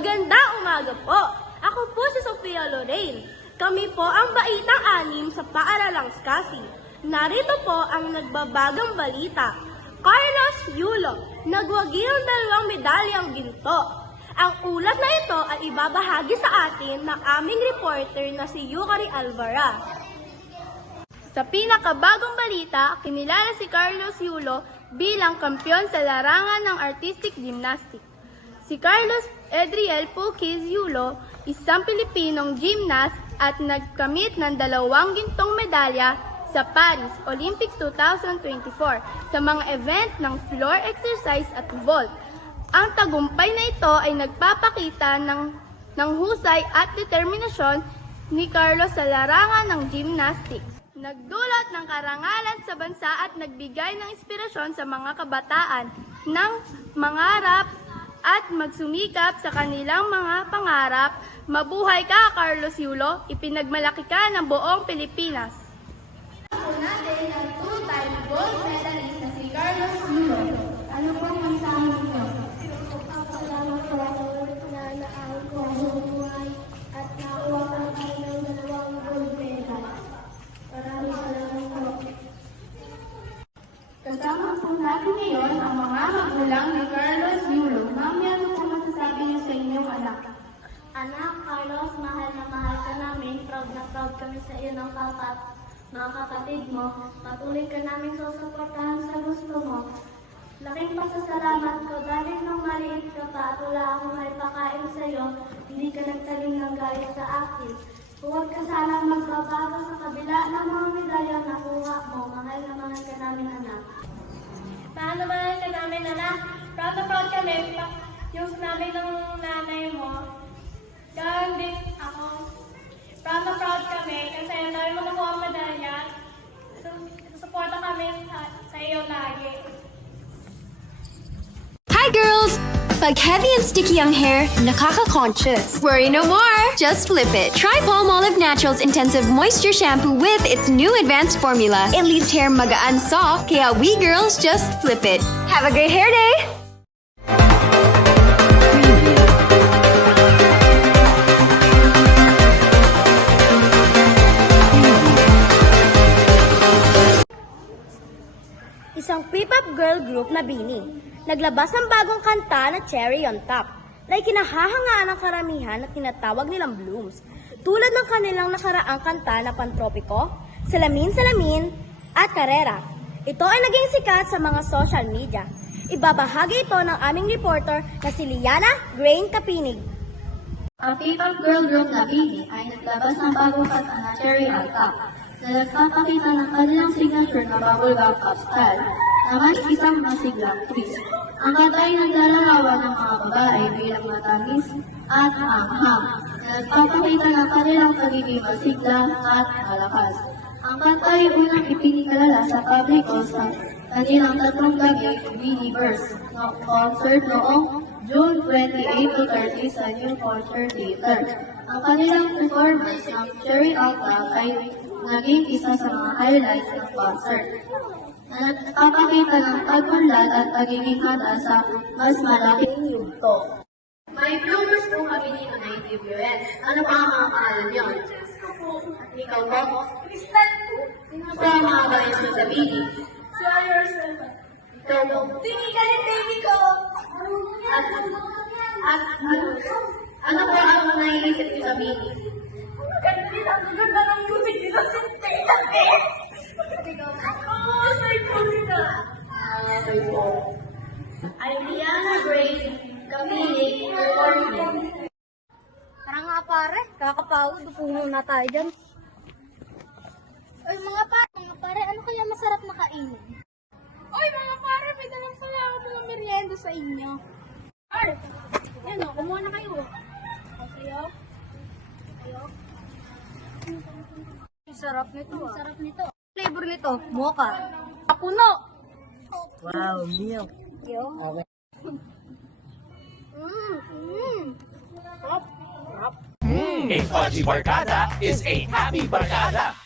Magandang umaga po! Ako po si Sofia Lorraine. Kami po ang baitang anim sa Paaralang SCASI. Narito po ang nagbabagang balita. Carlos Yulo, nagwagi ng 2 medalyang ginto. Ang ulat na ito ay ibabahagi sa atin ng aming reporter na si Yukari Alvara. Sa pinakabagong balita, kinilala si Carlos Yulo bilang kampiyon sa larangan ng artistic gymnastics. Si Carlos Edriel Puquiz Yulo, isang Pilipinong gymnast at nagkamit ng 2 gintong medalya sa Paris Olympics 2024 sa mga event ng floor exercise at vault. Ang tagumpay na ito ay nagpapakita ng husay at determinasyon ni Carlos sa larangan ng gymnastics. Nagdulot ng karangalan sa bansa at nagbigay ng inspirasyon sa mga kabataan ng mangarap at magsumikap sa kanilang mga pangarap. Mabuhay ka, Carlos Yulo! Ipinagmalaki ka ng buong Pilipinas! Ako natin ang 2-time gold medalist na si Carlos Yulo. Ano pong mensahe niyo? Salamat po na naawit ko ang buhay at nakuha ka tayo ng 2 gold medal. Maraming salamat po. Kasama po natin ngayon ang mga magulang ni Carlos Yulo. Mami, ano po masasabi niyo sa inyong anak? Anak, Carlos, mahal na mahal ka namin. Proud na proud kami sa iyo ng mga kapatid mo. Patuloy ka namin susuportahan sa gusto mo. Laking pasasalamat ko dahil nung maliit ka pa at wala akong maipakain sa iyo, hindi ka nagtaling ng galit sa akin. Huwag ka sanang magbabago sa kabila ng mga medalya na nakuha mo. Mahal na mahal ka namin, anak. Mahal na mahal ka namin, anak. Proud na proud kami. Yung sinabi ng nanay mo, gawin din ako. Proud na proud kami kasi ang dami mo nakuha ang medalya. Susuporta kami sa iyo lagi. Hi girls! Pag heavy and sticky ang hair, nakaka-conscious. Worry no more! Just flip it. Try Palmolive Naturals Intensive Moisture Shampoo with its new advanced formula. It leaves hair magaan soft, kaya we girls just flip it. Have a great hair day! Isang P-pop girl group na BINI. Naglabas ng bagong kanta na Cherry on Top na ikinahahangaan ng karamihan na tinatawag nilang Blooms. Tulad ng kanilang nakaraang kanta na Pantropiko, Salamin Salamin at Karera. Ito ay naging sikat sa mga social media. Ibabahagi ito ng aming reporter na si Liana Grain Kapinig. Ang P-pop girl group na BINI ay naglabas ng bagong kanta na Cherry on Top na nagpapakita ng kanilang signature na bubblegum pop style na may isang masiglang twist. Ang kanta ay naglalarawan ng mga babae bilang matamis at anghang na nagpapakita ng kanilang pagiging masigla at malakas. Ang kanta ay unang ipinikalala sa publiko sa kanilang 3 gabi Miniverse concert noong June 28 to 30 sa Newport Theater. Ang kanilang performance ng Cherry on Top ay naging isa sa mga highlights ng concert na nagpapakita ng pag-unlad at pagiging handa sa mas malaking yugto. May bloomers po kami dito na interviewin. Ano pa ang mga pangalan niyo? Ikaw po? Crystal po. Sino po ang mga balis mo sa BINI? Si Ayerson. Ikaw po? Sige ka rin, baby ko! At ano po ang naiisip niyo sa BINI? Maganda nila, ang ganda ng music nila sa Tita Bess! Oh, my God nila! Okay po. I'm Liana Grain Kapinig, performing. Tara nga pare, kakapagod. Puno na tayo dyan. Oy mga pare, ano kaya masarap na kainin? Oy, mga pare, may dalang pala ako mga merienda sa inyo. Ay, yan o, kumuha na kayo. Kayo? Sarap nito. Sarap nito. Flavor nito, mocha. Puno! Wow, milk. A fudgy barkada is a happy barkada.